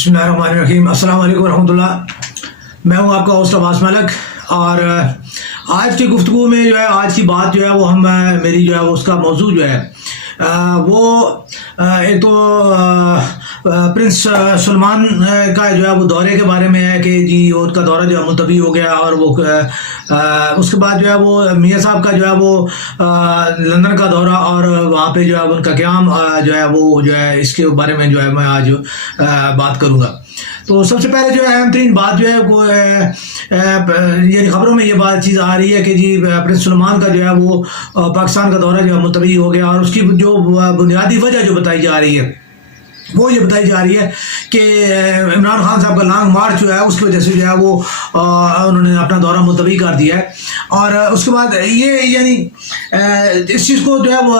बिस्मिल्लाहिर्रहमानिर्रहीम। अस्सलाम वालेकुम रहमतुल्लाह। मैं हूं आपका होस्ट अब्बास मलिक और आज की गुफ्तगू में जो है आज की बात जो है वो हम मेरी जो है उसका मौजू जो है वो एक तो प्रिंस सलमान का जो है वो दौरे के बारे में है कि जी उनका दौरा जो है मुलतवी हो गया और वो उसके बाद जो है वो मियाँ साहब का जो है वो लंदन का दौरा और वहाँ पे जो है उनका क़याम जो है वो जो है इसके बारे में जो है मैं आज बात करूँगा। तो सबसे पहले जो है अहम तरीन बात जो है वो ये खबरों में ये बात चीज़ आ रही है कि जी प्रिंस सलमान का जो है वो पाकिस्तान का दौरा जो है मुलतवी हो गया और उसकी जो बुनियादी वजह जो बताई जा रही है वो ये बताई जा रही है कि इमरान खान साहब का लॉन्ग मार्च जो है उसकी वजह से जो है वो उन्होंने अपना दौरा मुलतवी कर दिया है। और उसके बाद ये यानी इस चीज़ को जो है वो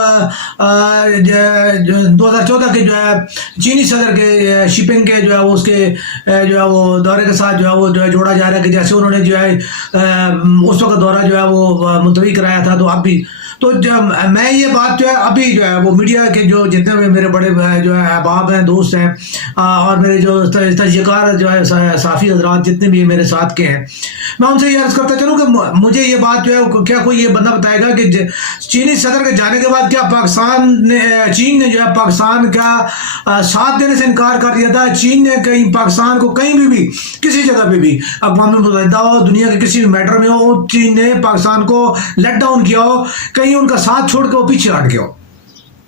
2014 के जो है चीनी सदर के शिपिंग के जो है वो उसके जो है वो दौरे के साथ जो है जोड़ा जा रहा है कि जैसे उन्होंने जो है उस वक्त दौरा जो है वो मुलतवी कराया था। तो अब भी तो जब मैं ये बात जो है अभी जो है वो मीडिया के जो जितने भी मेरे बड़े जो है अहबाब हैं दोस्त हैं और मेरे जो तजकार जो है साफ़ी हजरात जितने भी मेरे साथ के हैं मैं उनसे ये अर्ज़ करता चलूँ कि मुझे ये बात जो है क्या कोई ये बंदा बताएगा कि चीनी सदर के जाने के बाद क्या पाकिस्तान ने चीन ने जो है पाकिस्तान का साथ देने से इनकार कर दिया था। चीन ने कहीं पाकिस्तान को कहीं भी किसी जगह पे भी अक़वाम मुत्तहिदा हो दुनिया के किसी भी मैटर में हो चीन ने पाकिस्तान को लेट डाउन किया हो कहीं उनका साथ छोड़ के वो पीछे हट गया हो।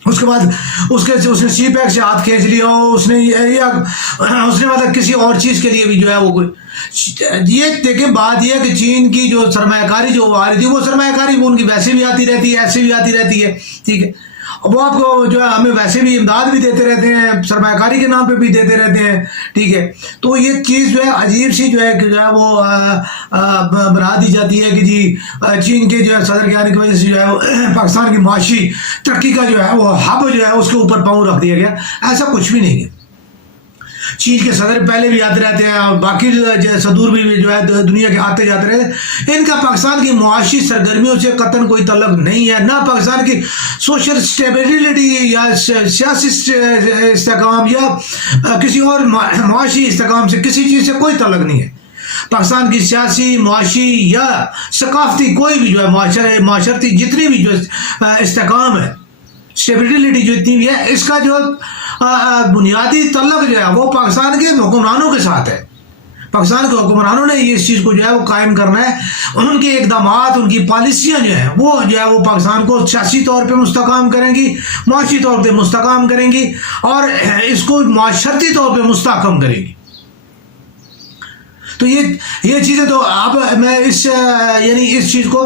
उसके बाद उसने सी पैक से हाथ खींच लिया हो उसने मतलब किसी और चीज़ के लिए भी जो है वो ये देखें बात यह है कि चीन की जो सरमायाकारी जो आ रही थी वो सरमायाकारी वो उनकी वैसे भी आती रहती है ऐसे भी आती रहती है। ठीक है वो आपको जो है हमें वैसे भी इमदाद भी देते रहते हैं सरमायाकारी के नाम पे भी देते रहते हैं। ठीक है तो ये चीज़ जो है अजीब सी जो है कि जो है वो बना दी जाती है कि जी चीन के जो है सदर के आने की वजह से जो है पाकिस्तान की माशी तरक्की का जो है वो हब जो है उसके ऊपर पाँव रख दिया गया। ऐसा कुछ भी नहीं है। चीन के सदर पहले भी आते रहते हैं और बाकी सदूर भी जो है दुनिया के आते जाते रहे। इनका पाकिस्तान की मुआशी सरगर्मियों से कतन कोई तल्लुक नहीं है ना पाकिस्तान की सोशल स्टेबिलिटी या सियासी इस्तेकाम या किसी और मुआशी इस्तेकाम से किसी चीज़ से कोई तल्लुक नहीं है। पाकिस्तान की सियासी मुआशी या सकाफती कोई भी जो है माशरती जितनी भी जो इस्तेकाम है स्टेबिलिटी जो इतनी भी है इसका जो बुनियादी तल्लुक जो है वो पाकिस्तान के हुक्मरानों के साथ है। पाकिस्तान के हुक्मरानों ने इस चीज़ को जो है वो कायम करना है। उनके इक़दामात उनकी पॉलिसियाँ जो हैं वो जो है वो पाकिस्तान को सियासी तौर पे मुस्तकाम करेंगी मुआशी तौर पे मुस्तकाम करेंगी और इसको माशरती तौर पे मुस्तकाम करेंगी। तो ये चीज़ें तो अब मैं यानी इस चीज़ को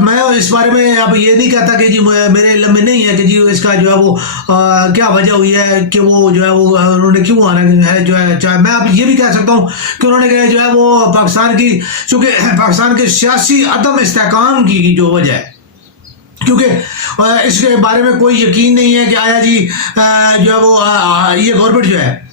मैं इस बारे में अब ये नहीं कहता कि जी मेरे इल्म में नहीं है कि जी इसका जो है वो क्या वजह हुई है कि वो जो है वो उन्होंने क्यों आना है जो है चाहे मैं अब ये भी कह सकता हूँ कि उन्होंने कहा जो है वो पाकिस्तान की चूँकि पाकिस्तान के सियासी अदम इस्तेकाम की जो वजह है क्योंकि इसके बारे में कोई यकीन नहीं है कि आया जी जो है वो ये गवर्नमेंट जो है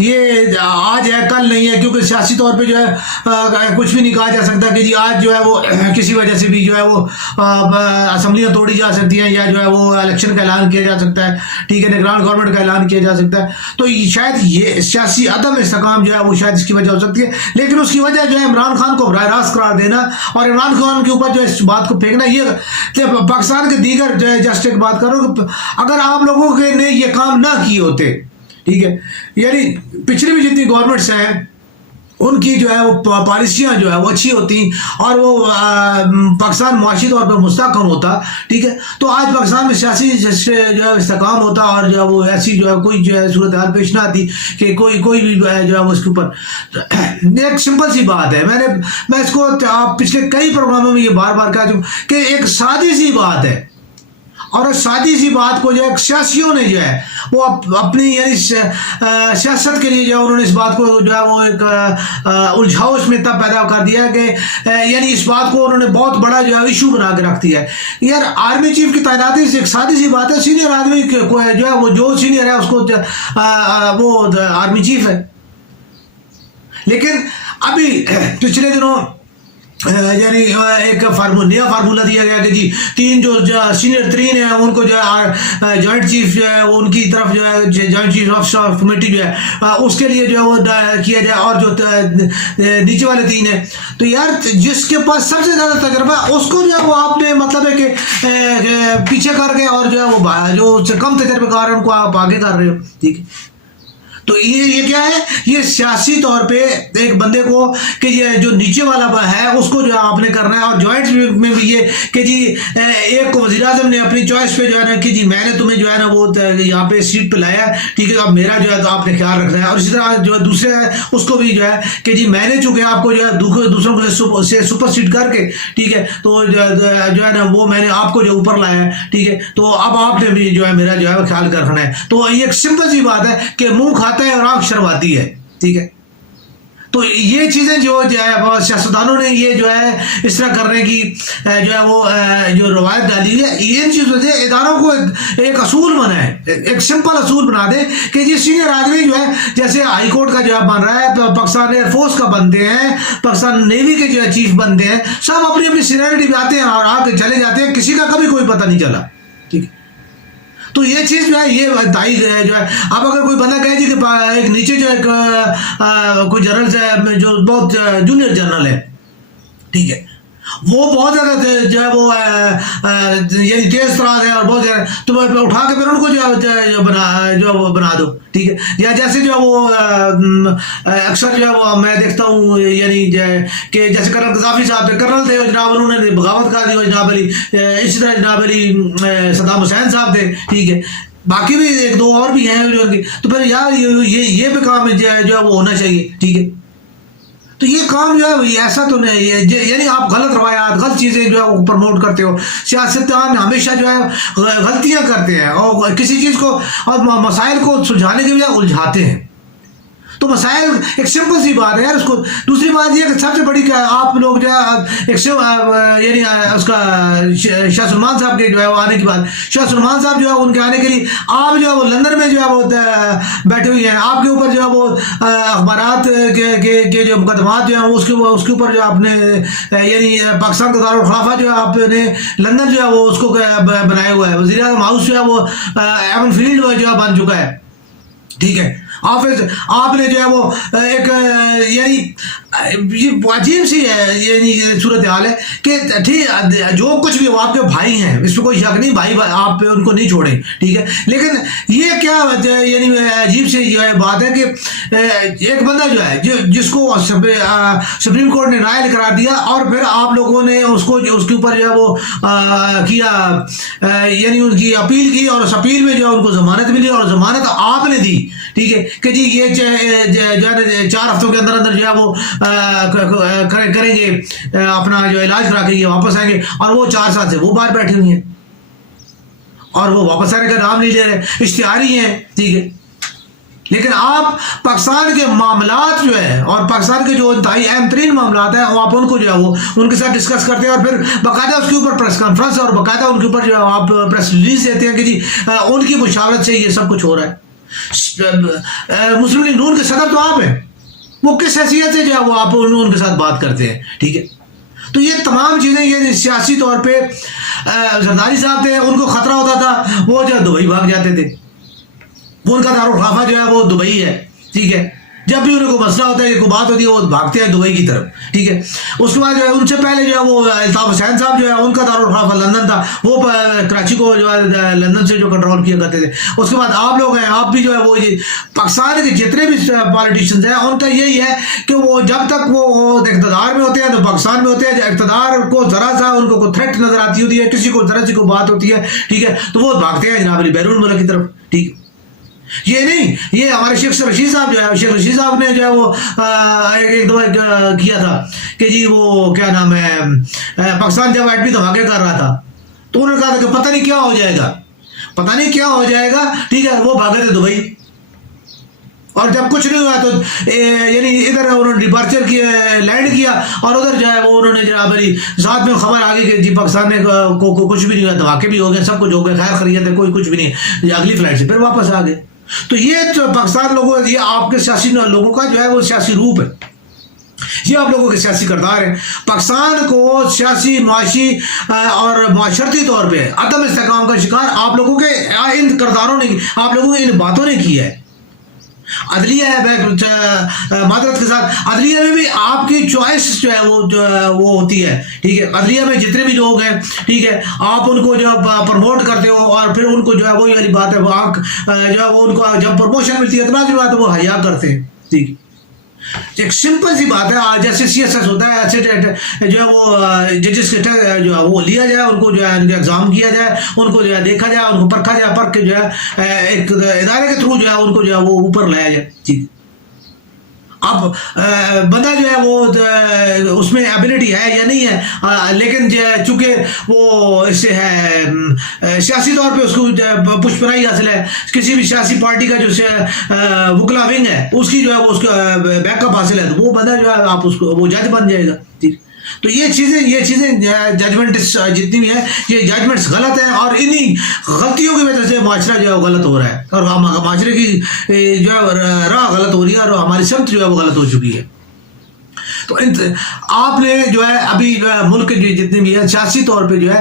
ये आज है कल नहीं है क्योंकि सियासी तौर पे जो है कुछ भी नहीं कहा जा सकता कि जी आज जो है वो किसी वजह से भी जो है वो असम्बलियाँ तोड़ी जा सकती हैं या जो है वो इलेक्शन का ऐलान किया जा सकता है। ठीक है निगरान गवर्नमेंट का ऐलान किया जा सकता है। तो शायद ये सियासी अदम इस्तेकाम जो है वो शायद इसकी वजह हो सकती है लेकिन उसकी वजह जो है इमरान खान को बराह रास्त करार देना और इमरान खान के ऊपर जो है इस बात को फेंकना ये पाकिस्तान के दीगर जो है जस्ट एक बात करो अगर आप लोगों के ने ये काम ना किए होते ठीक है यानी पिछली भी जितनी गवर्नमेंट्स हैं उनकी जो है वो पॉलिसियाँ जो है वो अच्छी होती और वो पाकिस्तान मुआशी तौर पर मुस्तहकम होता। ठीक है तो आज पाकिस्तान में सियासी जो है इस्तेकाम होता और जो है वो ऐसी जो है कोई जो है सूरत हाल पेश ना आती कि कोई भी जो है वो उसके ऊपर एक सिंपल सी बात है। मैं इसको आप पिछले कई प्रोग्रामों में ये बार बार कह चुका कि एक सादी सी बात है और सादी सी बात को जो है सियासियों ने जो है वो अपनी यानी सियासत के लिए जो है उन्होंने इस बात को जो है वो एक उलझाव इसमें इतना पैदा कर दिया है कि यानी इस बात को उन्होंने बहुत बड़ा जो है इशू बना के रख दिया है। यार आर्मी चीफ की तैनाती एक सादी सी बात है। सीनियर आदमी को जो है वो जो सीनियर है उसको वो आर्मी चीफ है। लेकिन अभी पिछले दिनों यानी एक नया फार्मूला दिया गया कि जी 3 जो सीनियर 3 हैं उनको जो है जॉइंट चीफ जो है उनकी तरफ जो है जॉइंट चीफ ऑफ कमेटी जो है उसके लिए जो है वो किया जाए, और जो नीचे वाले 3 हैं तो यार जिसके पास सबसे ज़्यादा तजर्बा उसको जो है वो आपने मतलब है कि पीछे कर गए, और जो है वो जो कम तजर्बेकार है उनको आप आगे कर रहे हो। ठीक है, तो ये क्या है, ये सियासी तौर पे एक बंदे को कि ये जो नीचे वाला है उसको जो है आपने करना है। और जॉइंट में भी ये कि जी एक को वज़ीर आज़म ने अपनी चॉइस पे जो है ना कि जी मैंने तुम्हें जो है ना वो यहाँ पे सीट पे लाया, ठीक है, अब मेरा जो है तो आपने ख्याल रखना है। और इसी तरह जो है दूसरे है उसको भी जो है कि जी मैंने चूंकि आपको जो है दूसरों को से सुपरसीड करके, ठीक है, तो जो है ना वो मैंने आपको जो ऊपर लाया है, ठीक है, तो अब आपने भी जो है मेरा जो है ख्याल रखना है। तो ये एक सिंपल सी बात है कि मुंह खाता है और आंख शर्माती है। ठीक है, तो ये चीजें जो है सियासतदानों ने ये जो है इस तरह करने की जो है वो जो रवायत डाली है, इन चीजों से इदारों को एक असूल बनाए, एक सिंपल असूल बना दे कि जी सीनियर आदमी जो है जैसे हाई कोर्ट का जो है बन रहा है, पाकिस्तान एयरफोर्स का बनते हैं, पाकिस्तान नेवी के जो है चीफ बनते हैं, सब अपनी अपनी सीनियरिटी पे आते हैं और आगे चले जाते हैं, किसी का कभी कोई पता नहीं चला। ठीक है, तो ये चीज़ जो है ये दाई जो है। अब अगर कोई बंदा कहे जी कि एक नीचे जो है कोई जनरल है जो बहुत जूनियर जनरल है, ठीक है, वो बहुत ज़्यादा जो है वो यानी तेज तराज है और बहुत ज़्यादा, तो उठा के फिर उनको जो बना दो। ठीक है, या जैसे जो वो अक्सर जो है वो मैं देखता हूँ यानी कि जैसे कर्नल गद्दाफी साहब थे, कर्नल थे जनाब, उन्होंने बगावत कर दी जनाब अली, इसी तरह जनाब अली सद्दाम हुसैन साहब थे। ठीक है, बाकी भी एक दो और भी हैं जो, तो फिर यार ये भी काम जो है वो होना चाहिए। ठीक है, तो ये काम जो है ऐसा तो नहीं है, यानी आप गलत रवायात गलत चीज़ें जो है वो प्रमोट करते हो। सियासतदान हमेशा जो है गलतियां करते हैं और किसी चीज़ को और मसाइल को सुलझाने के बजाय उलझाते हैं। तो मसाइल एक सिंपल सी बात है यार उसको। दूसरी बात ये कि सबसे बड़ी क्या आप लोग जो है एक यानी उसका शाह सलमान साहब के जो है वो आने की बात, शाह सलमान साहब जो है उनके आने के लिए आप जो है वो लंदन में जो है वो बैठे हुए हैं, आपके ऊपर जो है वो अखबारात के जो मुकदमात जो है उसके ऊपर जो आपने यानी पाकिस्तान का दारुल खिलाफा जो है आपने लंदन जो है वो उसको बनाया हुआ है, वज़ीर आज़म हाउस जो है वो एवन फील्ड जो है बन चुका है। ठीक है, आपने जो है वो एक यानी ये अजीब सी है यानी सूरत हाल है कि ठीक जो कुछ भी वो आपके भाई हैं, इसमें कोई शक नहीं, भाई आप उनको नहीं छोड़े। ठीक है, लेकिन ये क्या यानी अजीब सी जो है बात है कि एक बंदा जो है जिसको सुप्रीम कोर्ट ने राय करार दिया और फिर आप लोगों ने उसको उसके ऊपर जो है वो किया यानी उनकी अपील की और उस अपील में जो है उनको जमानत मिली और जमानत आपने दी। ठीक है, कि जी ये जो है 4 हफ्तों के अंदर अंदर जो है वो करेंगे अपना जो इलाज करा के ये वापस आएंगे, और वो 4 साल से वो बाहर बैठी हुई हैं और वो वापस आने का नाम नहीं ले रहे, इश्तिहारी हैं। ठीक है, लेकिन आप पाकिस्तान के मामलात जो है और पाकिस्तान के जो इंतहाई अहम तरीन मामलात हैं वो आप उनको जो है वो उनके साथ डिस्कस करते हैं और फिर बाकायदा उसके ऊपर प्रेस कॉन्फ्रेंस और बाकायदा उनके ऊपर जो है आप प्रेस रिलीज देते हैं कि जी उनकी मुशावरत से ये सब कुछ हो रहा है। मुस्लिम लीग नून के सदर तो आप हैं, वो किस हैसियत से जो है वो आप उनके साथ बात करते हैं। ठीक है, तो ये तमाम चीज़ें ये सियासी तौर पे जरदारी साहब थे, उनको खतरा होता था, वो जो है दुबई भाग जाते थे, वो उनका दारुल खिलाफा जो है वो दुबई है। ठीक है, जब भी उनको मसला होता है कोई बात होती है वो भागते हैं दुबई की तरफ। ठीक है, उसके बाद जो है उनसे पहले जो है वो अल्ताफ हुसैन साहब जो है उनका दारुल खिलाफा लंदन था, वो कराची को जो है लंदन से जो कंट्रोल किया करते थे। उसके बाद आप लोग हैं, आप भी जो है वो पाकिस्तान के जितने भी पॉलिटिशियंस हैं उनका यही है कि वो जब तक वो इक़्तिदार में होते हैं तो पाकिस्तान में होते हैं, इक़्तिदार को ज़रा सा उनको कोई थ्रेट नजर आती होती है, किसी को ज़रा सी कोई बात होती है, ठीक है, तो वो भागते हैं जनाब अली बैरून मुल्क की तरफ। ठीक है, ये नहीं, ये हमारे शेख रशीद साहब जो है, शेख रशीद साहब ने जो है वो एक दफा किया था कि जी वो क्या नाम है पाकिस्तान जब एटमी धमाके कर रहा था तो उन्होंने कहा था कि पता नहीं क्या हो जाएगा, पता नहीं क्या हो जाएगा। ठीक है, वो भागे थे दुबई और जब कुछ नहीं हुआ तो यानी इधर उन्होंने डिपार्चर किया, लैंड किया और उधर जो है वो उन्होंने जनाब अली साथ में खबर आ गई कि जी पाकिस्तान में को कुछ भी नहीं हुआ, धमाके भी हो गए, सब कुछ हो गया, खैर खैरियत है, कोई कुछ भी नहीं, अगली फ्लाइट से फिर वापस आ गए। तो ये तो पाकिस्तान लोगों, ये आपके सियासी लोगों का जो है वो सियासी रूप है। یہ آپ لوگوں کے سیاسی کردار ہیں. پاکستان کو سیاسی معاشی اور معاشرتی طور پہ عدم استحکام کا شکار آپ لوگوں کے ان کرداروں نے، آپ لوگوں کے ان باتوں نے کی ہے. عدلیہ ہے، معذرت کے ساتھ عدلیہ میں بھی آپ کی چوائس جو ہے وہ ہوتی ہے. ٹھیک ہے، عدلیہ میں جتنے بھی لوگ ہیں، ٹھیک ہے، آپ ان کو جو پروموٹ کرتے ہو اور پھر ان کو جو ہے وہی والی بات ہے، وہ جو ہے وہ ان کو جب پروموشن ملتی ہے اتنا جو بات ہے وہ حیا کرتے ہیں. ٹھیک، ایک سمپل سی بات ہے. جیسے سی ایس ایس ہوتا ہے ایسے جو ہے وہ ججز کے جو ہے وہ لیا جائے، ان کو جو ہے ان کا ایگزام کیا جائے، ان کو جو ہے دیکھا جائے، ان کو پرکھا جائے، پرکھ کے جو ہے ایک ادارے کے تھرو جو ہے ان کو جو ہے وہ اوپر لایا جائے. ٹھیک، اب بندہ جو ہے وہ اس میں ایبلٹی ہے یا نہیں ہے، لیکن چونکہ وہ اس سے ہے سیاسی طور پہ اس کو پشپرائی حاصل ہے، کسی بھی سیاسی پارٹی کا جو وکلا ونگ ہے اس کی جو ہے وہ اس کا بیک اپ حاصل ہے، تو وہ بندہ جو ہے آپ اس کو وہ جج بن جائے گا. ٹھیک، تو یہ چیزیں ججمنٹ جتنی بھی ہیں یہ ججمنٹس غلط ہیں، اور انہی غلطیوں کی وجہ سے معاشرہ جو ہے غلط ہو رہا ہے، اور معاشرے کی جو ہے راہ غلط ہو رہی ہے، اور ہماری سمت جو ہے وہ غلط ہو چکی ہے. تو آپ نے جو ہے ابھی ملک کی جتنی بھی ہے سیاسی طور پہ جو ہے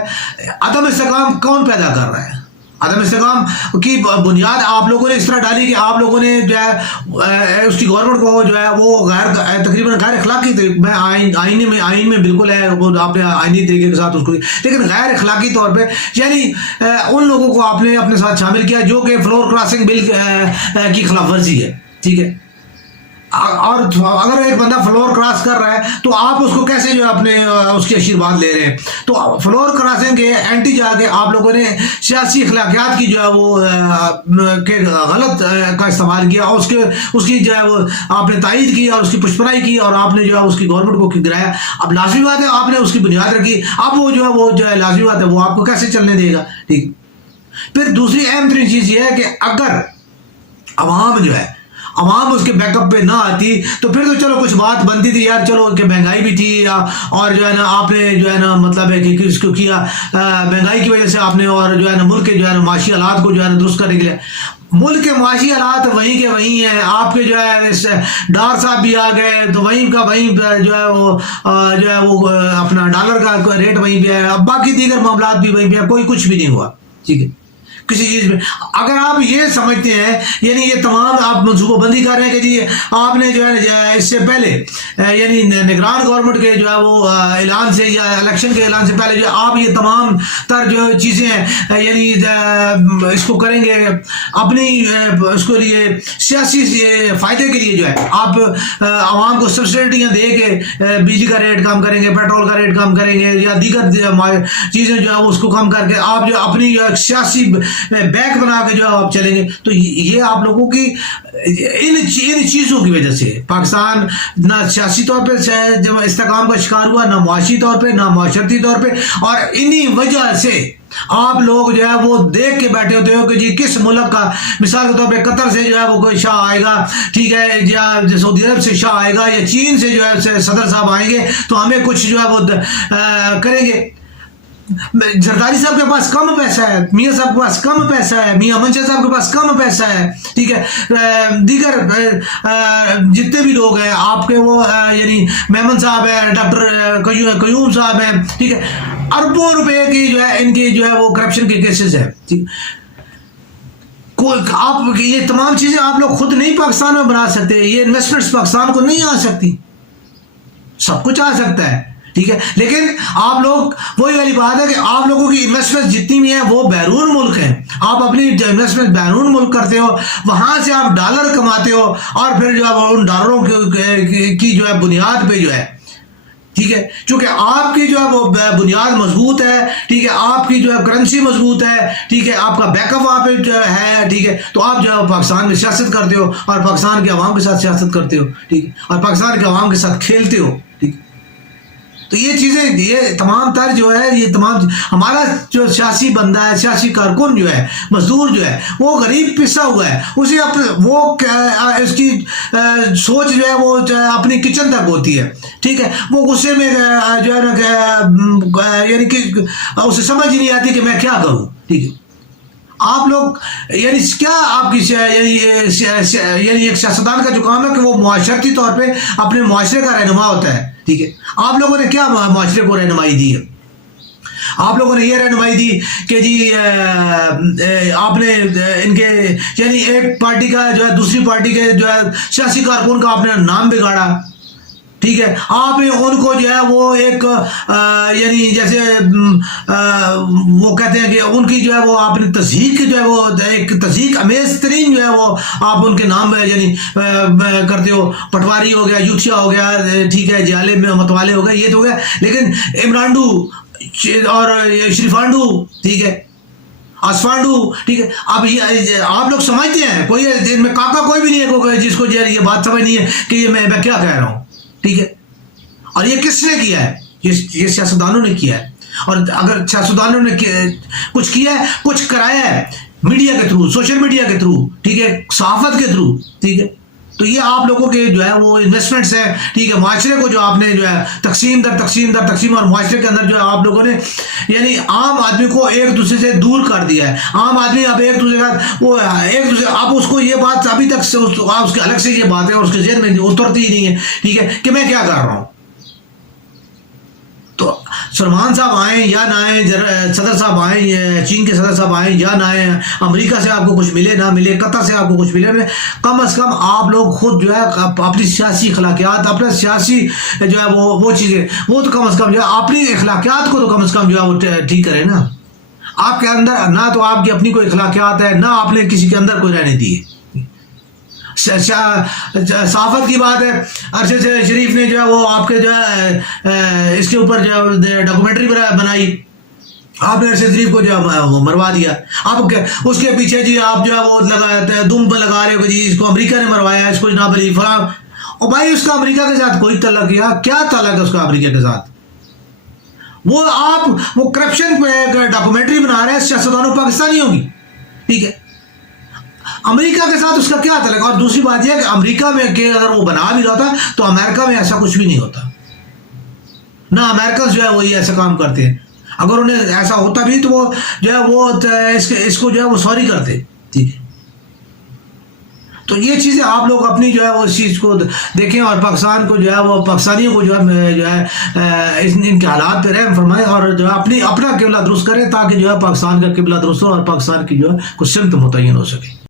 عدم استحکام کون پیدا کر رہا ہے؟ عدم استحکام کی بنیاد آپ لوگوں نے اس طرح ڈالی کہ آپ لوگوں نے جو ہے اس کی گورنمنٹ کو جو ہے وہ تقریباً غیر اخلاقی میں آئین میں بالکل ہے، وہ آپ نے آئینی طریقے کے ساتھ اس کو، لیکن غیر اخلاقی طور پہ یعنی ان لوگوں کو آپ نے اپنے ساتھ شامل کیا جو کہ فلور کراسنگ بل کی خلاف ورزی ہے. ٹھیک ہے، اور اگر ایک بندہ فلور کراس کر رہا ہے تو آپ اس کو کیسے جو اپنے اس کے آشیرواد لے رہے ہیں؟ تو فلور کراسنگ کے اینٹی جا کے آپ لوگوں نے سیاسی اخلاقیات کی جو ہے وہ غلط کا استعمال کیا، اور اس کی جو ہے وہ آپ نے تائید کی اور اس کی پشپرائی کی، اور آپ نے جو ہے اس کی گورنمنٹ کو گرایا. اب لازمی بات ہے آپ نے اس کی بنیاد رکھی، اب وہ جو ہے لازمی بات ہے وہ آپ کو کیسے چلنے دے گا. ٹھیک، پھر دوسری اہم ترین چیز یہ ہے کہ اگر عوام اس کے بیک اپ پہ نہ آتی تو پھر تو چلو کچھ بات بنتی تھی یار، چلو کہ مہنگائی بھی تھی، اور جو ہے نا آپ نے جو ہے نا مطلب ہے کہ اس کو کیا مہنگائی کی وجہ سے آپ نے، اور جو ہے نا ملک کے جو ہے نا معاشی حالات کو جو ہے نا درست کرنے کے لیے، ملک کے معاشی حالات وہیں کے وہیں ہیں. آپ کے جو ہے ڈار صاحب بھی آ گئے تو وہیں کا وہیں جو ہے وہ اپنا ڈالر کا ریٹ وہیں پہ ہے، اب باقی دیگر معاملات بھی وہیں پہ ہیں، کوئی کچھ بھی نہیں ہوا. ٹھیک ہے، کسی چیز میں اگر آپ یہ سمجھتے ہیں، یعنی یہ تمام آپ منصوبہ بندی کر رہے ہیں کہ جی آپ نے جو ہے اس سے پہلے یعنی نگران گورنمنٹ کے جو ہے وہ اعلان سے یا الیکشن کے اعلان سے پہلے جو آپ یہ تمام تر جو چیزیں ہیں یعنی اس کو کریں گے اپنی اس کے لیے سیاسی فائدے کے لیے، جو ہے آپ عوام کو سبسڈیاں دے کے بجلی کا ریٹ کم کریں گے، پیٹرول کا ریٹ کم کریں گے، یا دیگر چیزیں جو ہے اس کو کم کر کے آپ جو اپنی سیاسی بیک بنا کے جو آپ چلیں گے، تو یہ آپ لوگوں کی ان چیزوں کی وجہ سے پاکستان نہ سیاسی طور پہ جب استحکام کا شکار ہوا، نہ معاشی طور پہ، نہ معاشرتی طور پہ، اور انہی وجہ سے آپ لوگ جو ہے وہ دیکھ کے بیٹھے ہوتے ہو کہ جی کس ملک کا، مثال کے طور پہ قطر سے جو ہے وہ کوئی شاہ آئے گا، ٹھیک ہے، یا سعودی عرب سے شاہ آئے گا، یا چین سے جو ہے صدر صاحب آئیں گے تو ہمیں کچھ جو ہے وہ کریں گے. زرداری صاحب کے پاس کم پیسہ ہے، میاں صاحب کے پاس کم پیسہ ہے، میاں منشا صاحب کے پاس کم پیسہ ہے، ٹھیک ہے، دیگر جتنے بھی لوگ ہیں آپ کے وہ یعنی میمن صاحب ہیں، ڈاکٹر قیوم صاحب ہیں، ٹھیک ہے، اربوں روپے کی جو ہے ان کی جو ہے وہ کرپشن کے کیسز ہیں. آپ یہ تمام چیزیں آپ لوگ خود نہیں پاکستان میں بنا سکتے، یہ انویسٹمنٹس پاکستان کو نہیں آ سکتی، سب کچھ آ سکتا ہے. ٹھیک ہے، لیکن آپ لوگ وہی والی بات ہے کہ آپ لوگوں کی انویسٹمنٹ جتنی بھی ہیں وہ بیرون ملک ہیں، آپ اپنی انویسٹمنٹ بیرون ملک کرتے ہو، وہاں سے آپ ڈالر کماتے ہو، اور پھر جو ہے ان ڈالروں کی جو ہے بنیاد پہ جو ہے، ٹھیک ہے، چونکہ آپ کی جو ہے وہ بنیاد مضبوط ہے، ٹھیک ہے، آپ کی جو ہے کرنسی مضبوط ہے، ٹھیک ہے، آپ کا بیک اپ وہاں پہ جو ہے، ٹھیک ہے، تو آپ جو ہے پاکستان میں سیاست کرتے ہو، اور پاکستان کے عوام کے ساتھ سیاست کرتے ہو، ٹھیک ہے، اور پاکستان کے عوام کے ساتھ کھیلتے ہو. ٹھیک، تو یہ چیزیں، یہ تمام تر جو ہے، یہ تمام ہمارا جو سیاسی بندہ ہے، سیاسی کارکن جو ہے، مزدور جو ہے، وہ غریب پسا ہوا ہے، اسے وہ اس کی سوچ جو ہے وہ اپنی کچن تک ہوتی ہے. ٹھیک ہے، وہ غصے میں جو ہے نا یعنی کہ اسے سمجھ ہی نہیں آتی کہ میں کیا کروں. ٹھیک ہے، آپ لوگ یعنی کیا آپ کی یعنی ایک سیاستدان کا جو کام ہے کہ وہ معاشرتی طور پہ اپنے معاشرے کا رہنما ہوتا ہے، ٹھیک ہے، آپ لوگوں نے کیا معاشرے کو رہنمائی دی ہے؟ آپ لوگوں نے یہ رہنمائی دی کہ جی آپ نے ان کے یعنی ایک پارٹی کا جو ہے دوسری پارٹی کے جو ہے سیاسی کارکن کا آپ نے نام بگاڑا، ٹھیک ہے، آپ نے ان کو جو ہے وہ ایک یعنی جیسے وہ کہتے ہیں کہ ان کی جو ہے وہ آپ نے تضحیک جو ہے وہ ایک تضحیک امیز ترین جو ہے وہ آپ ان کے نام یعنی کرتے ہو، پٹواری ہو گیا، یوتھیا ہو گیا، ٹھیک ہے، جالے میں متوالے ہو گئے، یہ تو ہو گیا، لیکن عمرانڈو اور شریفانڈو، ٹھیک ہے، آسفانڈو، ٹھیک ہے، اب یہ آپ لوگ سمجھتے ہیں، کوئی ان میں کاکا کوئی بھی نہیں ہے جس کو یہ بات سمجھ نہیں ہے کہ یہ میں کیا کہہ رہا ہوں، ٹھیک ہے، اور یہ کس نے کیا ہے؟ یہ سیاستدانوں نے کیا ہے، اور اگر سیاستدانوں نے کچھ کیا ہے، کچھ کرایا ہے میڈیا کے تھرو، سوشل میڈیا کے تھرو، ٹھیک ہے، صحافت کے تھرو، ٹھیک ہے، تو یہ آپ لوگوں کے جو ہے وہ انویسٹمنٹس ہیں، ٹھیک ہے، معاشرے کو جو آپ نے جو ہے تقسیم در تقسیم اور معاشرے کے اندر جو ہے آپ لوگوں نے یعنی عام آدمی کو ایک دوسرے سے دور کر دیا ہے، عام آدمی اب ایک دوسرے کا وہ ایک دوسرے آپ اس کو یہ بات ابھی تک اس کے الگ سے یہ بات ہے اور اس کے ذہن میں اترتی ہی نہیں ہے، ٹھیک ہے، کہ میں کیا کر رہا ہوں۔ تو سلمان صاحب آئیں یا نہ آئیں، صدر صاحب آئیں، چین کے صدر صاحب آئیں یا نہ آئیں، امریکہ سے آپ کو کچھ ملے نہ ملے، قطر سے آپ کو کچھ ملے، کم از کم آپ لوگ خود جو ہے اپنی سیاسی اخلاقیات، اپنا سیاسی جو ہے وہ چیزیں وہ تو کم از کم جو ہے اپنی اخلاقیات کو تو کم از کم جو ہے وہ ٹھیک کرے نا۔ آپ کے اندر نہ تو آپ کی اپنی کوئی اخلاقیات ہے، نہ آپ نے کسی کے اندر کوئی رہنے دی ہے۔ صحافت کی بات ہے، ارشد شریف نے جو ہے وہ آپ کے جو ہے اس کے اوپر جو ہے ڈاکومنٹری بنائی، آپ نے ارشد شریف کو جو ہے وہ مروا دیا، آپ اس کے پیچھے جی آپ جو ہے وہ دم لگا رہے ہو کہ جی اس کو امریکہ نے مروایا، اس کو جناب علی فلاں، اور بھائی اس کا امریکہ کے ساتھ کوئی تعلق کیا تعلق ہے اس کا امریکہ کے ساتھ؟ وہ آپ وہ کرپشن پہ ڈاکومنٹری بنا رہے ہیں سیاستدانوں پاکستانیوں کی، ٹھیک ہے، امریکہ کے ساتھ اس کا کیا تعلق؟ اور دوسری بات یہ ہے کہ امریکہ میں کہ اگر وہ بنا بھی رہا تھا تو امریکہ میں ایسا کچھ بھی نہیں ہوتا، نہ امریکن جو ہے وہ ایسا کام کرتے ہیں، اگر انہیں ایسا ہوتا بھی تو وہ جو ہے وہ اس کو جو ہے وہ سوری کرتے، ٹھیک ہے۔ تو یہ چیزیں آپ لوگ اپنی جو ہے وہ اس چیز کو دیکھیں اور پاکستان کو جو ہے وہ پاکستانیوں کو جو ہے ان کے حالات پہ رحم فرمائیں اور جو ہے اپنا قبلہ درست کریں تاکہ جو ہے پاکستان کا قبلہ درست ہو اور پاکستان کی جو ہے کچھ سمت متعین ہو سکے۔